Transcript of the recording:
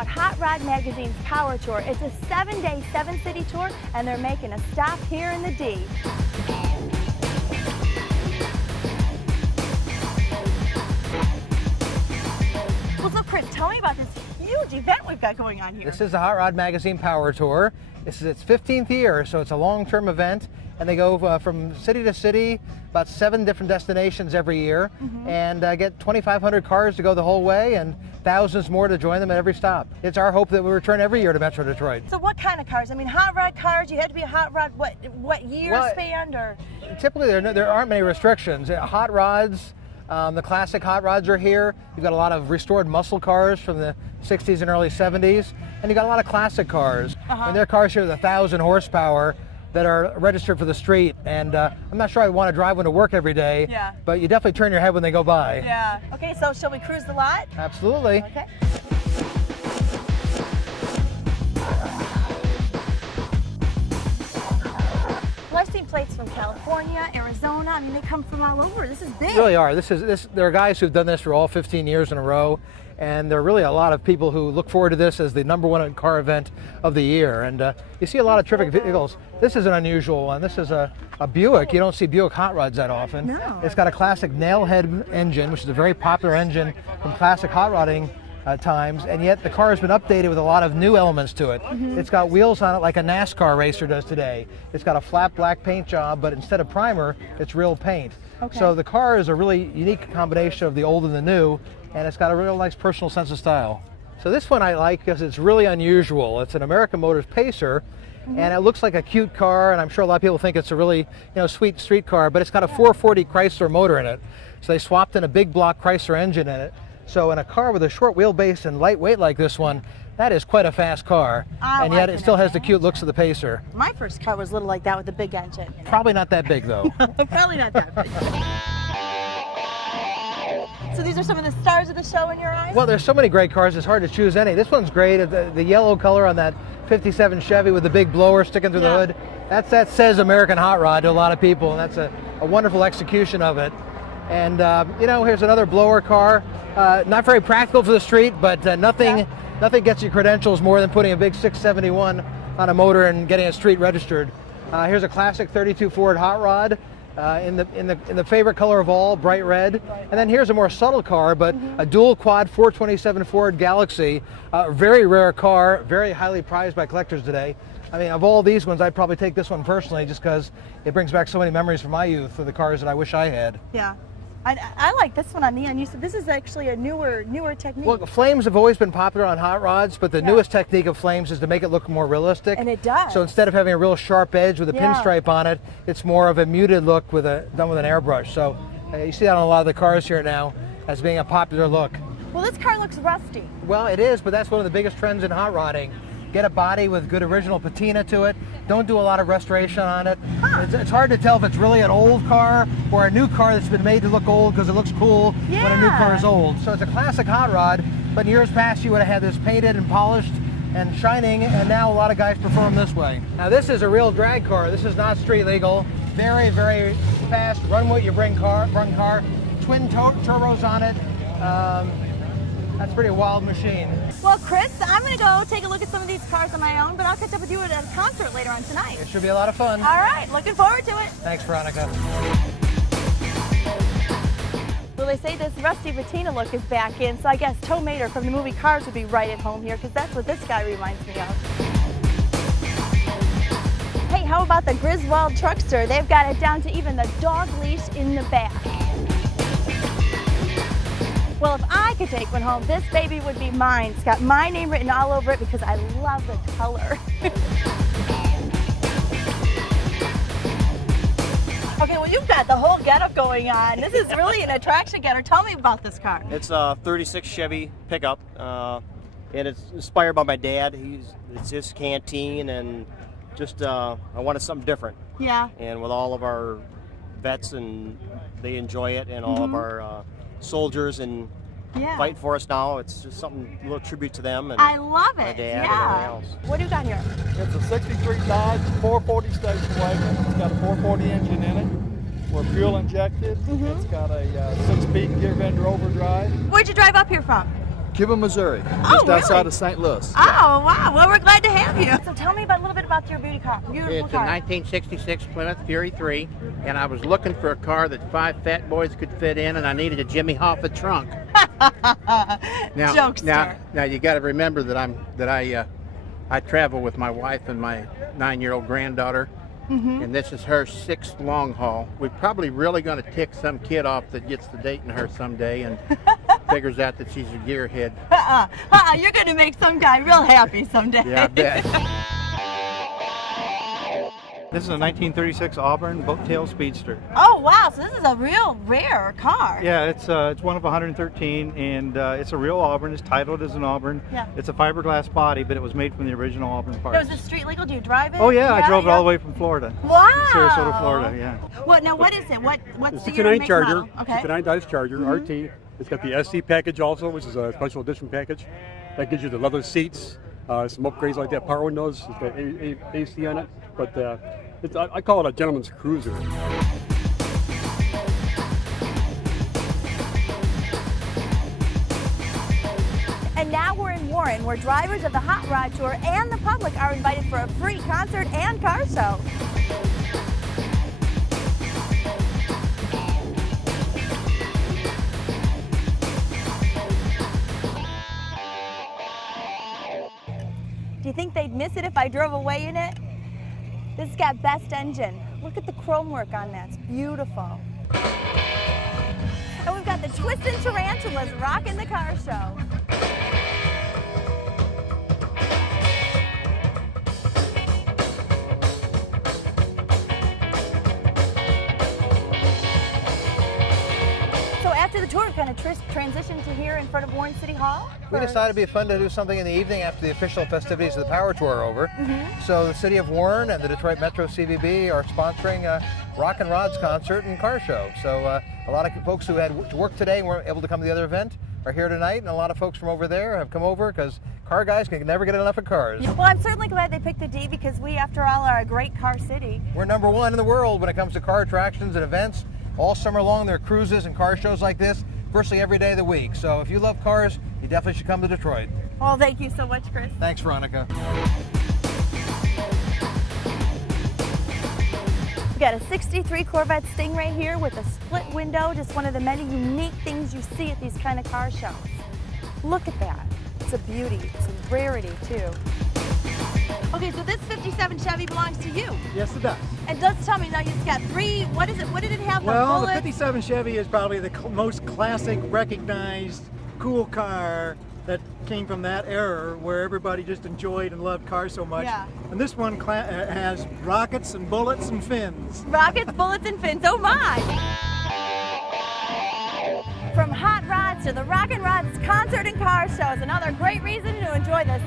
out Hot Rod Magazine's Power Tour. It's a 7-day, 7-city tour, and they're making a stop here in the D. Well, so Chris, tell me about this huge event we've got going on here. This is the Hot Rod Magazine Power Tour. This is its 15th year, so it's a long-term event, and they go from city to city, about 7 different destinations every year, and get 2,500 cars to go the whole way, and thousands more to join them at every stop. It's our hope that we return every year to Metro Detroit. So what kind of cars? I mean, hot rod cars, you had to be a hot rod, what year span? Or? Typically, there aren't many restrictions. Hot rods, the classic hot rods are here. You've got a lot of restored muscle cars from the 60s and early 70s, and you've got a lot of classic cars. And there are cars here with 1,000 horsepower that are registered for the street, and I'm not sure I want to drive one to work every day, but you definitely turn your head when they go by. Yeah. Okay, so shall we cruise the lot? Absolutely. Okay. Well, I've seen plates from California, Arizona. I mean, they come from all over. This is big. They really are. There are guys who've done this for all 15 years in a row, and there are really a lot of people who look forward to this as the #1 car event of the year. And you see a lot of terrific vehicles. This is an unusual one. This is a Buick. You don't see Buick hot rods that often. No. It's got a classic nailhead engine, which is a very popular engine from classic hot rodding times, and yet the car has been updated with a lot of new elements to it. It's got wheels on it like a NASCAR racer does today. It's got a flat black paint job, but instead of primer, it's real paint. So the car is a really unique combination of the old and the new, and it's got a real nice personal sense of style. So this one I like because it's really unusual. It's an American Motors Pacer, and it looks like a cute car, and I'm sure a lot of people think it's a really sweet street car, but it's got a 440 Chrysler motor in it. So they swapped in a big block Chrysler engine in it. So in a car with a short wheelbase and lightweight like this one, that is quite a fast car, and yet it still has the cute looks of the Pacer. My first car was little like that with a big engine. Probably not that big though. Probably not that big. So these are some of the stars of the show in your eyes? Well, there's so many great cars, it's hard to choose any. This one's great, the yellow color on that 57 Chevy with the big blower sticking through the hood. That says American Hot Rod to a lot of people, and that's a wonderful execution of it. And here's another blower car. Not very practical for the street, but nothing gets you credentials more than putting a big 671 on a motor and getting it street registered. Here's a classic 32 Ford hot rod in the favorite color of all, bright red. And then here's a more subtle car, but a dual quad 427 Ford Galaxy, a very rare car, very highly prized by collectors today. I mean, of all these ones, I'd probably take this one personally just because it brings back so many memories from my youth of the cars that I wish I had. Yeah. I like this one on the end. You said this is actually a newer technique. Well, flames have always been popular on hot rods, but the newest technique of flames is to make it look more realistic. And it does. So instead of having a real sharp edge with a pinstripe on it, it's more of a muted look done with an airbrush. So you see that on a lot of the cars here now as being a popular look. Well, this car looks rusty. Well, it is, but that's one of the biggest trends in hot rodding. Get a body with good original patina to it. Don't do a lot of restoration on it. It's hard to tell if it's really an old car or a new car that's been made to look old because it looks cool when a new car is old. So it's a classic hot rod, but in years past you would have had this painted and polished and shining, and now a lot of guys prefer them this way. Now this is a real drag car. This is not street legal. Very, very fast, run what you bring car. Twin turbos on it. That's a pretty wild machine. Well, Chris, I'm going to go take a look at some of these cars on my own, but I'll catch up with you at a concert later on tonight. It should be a lot of fun. All right, looking forward to it. Thanks, Veronica. Well, they say this rusty patina look is back in, so I guess Tow Mater from the movie Cars would be right at home here, because that's what this guy reminds me of. Hey, how about the Griswold Truckster? They've got it down to even the dog leash in the back. Well, if I could take one home, this baby would be mine. It's got my name written all over it because I love the color. Okay, well, you've got the whole getup going on. This is really an attraction getter. Tell me about this car. It's a 36 Chevy pickup, and it's inspired by my dad. It's his canteen, and just I wanted something different. Yeah. And with all of our vets, and they enjoy it, and all of our soldiers and fight for us now. It's just something, a little tribute to them. And I love it. My dad and everything else. What do you got here? It's a 63 Dodge 440 station wagon. It's got a 440 engine in it. We're fuel injected. It's got a 6-speed gear bender overdrive. Where'd you drive up here from? Cuba, Missouri, Oh, just outside really? of St. Louis. Oh, wow. Well, we're glad to have you. So tell me a little bit about your beautiful It's a car. 1966 Plymouth Fury 3, and I was looking for a car that 5 fat boys could fit in, and I needed a Jimmy Hoffa trunk. Jokester. Now you got to remember that I travel with my wife and my 9-year-old granddaughter, and this is her 6th long haul. We're probably really going to tick some kid off that gets to dating her someday and figures out that she's a gearhead. You're going to make some guy real happy someday. Yeah, I bet. This is a 1936 Auburn Boattail Speedster. Oh, wow. So this is a real rare car. Yeah, it's one of 113, and it's a real Auburn. It's titled as an Auburn. Yeah. It's a fiberglass body, but it was made from the original Auburn Now, parts. is this street legal? Do you drive it? Oh yeah, I drove it all the way from Florida. Wow. Sarasota, Florida, yeah. What is it? What's the 69 make Charger, model? Okay. 69 Dodge Charger, RT. It's got the SC package also, which is a special edition package. That gives you the leather seats, some upgrades like that, power windows. It's got AC on it, but I call it a gentleman's cruiser. And now we're in Warren, where drivers of the Hot Rod Tour and the public are invited for a free concert and car show. Do you think they'd miss it if I drove away in it? This has got best engine. Look at the chrome work on that. It's beautiful. And we've got the Twistin' Tarantulas rocking the car show. So after the tour, we're going to transition to here in front of Warren City Hall. We decided it'd be fun to do something in the evening after the official festivities of the Power Tour are over. So the City of Warren and the Detroit Metro CVB are sponsoring a Rock and Rods concert and car show. So a lot of folks who had to work today and weren't able to come to the other event are here tonight, and a lot of folks from over there have come over because car guys can never get enough of cars. Well, I'm certainly glad they picked the D because we, after all, are a great car city. We're #1 in the world when it comes to car attractions and events. All summer long there are cruises and car shows like this virtually every day of the week. So if you love cars, you definitely should come to Detroit. Well, thank you so much, Chris. Thanks, Veronica. We got a 63 Corvette Stingray here with a split window, just one of the many unique things you see at these kind of car shows. Look at that. It's a beauty. It's a rarity, too. Okay, so this 57 Chevy belongs to you. Yes, it does. And just tell me, now you've got 3, what is it? What did it have? Well, the the bullet? 57 Chevy is probably the most classic, recognized, cool car that came from that era where everybody just enjoyed and loved cars so much. Yeah. And this one has rockets and bullets and fins. Rockets, bullets, and fins. Oh, my! From hot rods to the Rock and Rods concert and car shows, another great reason to enjoy the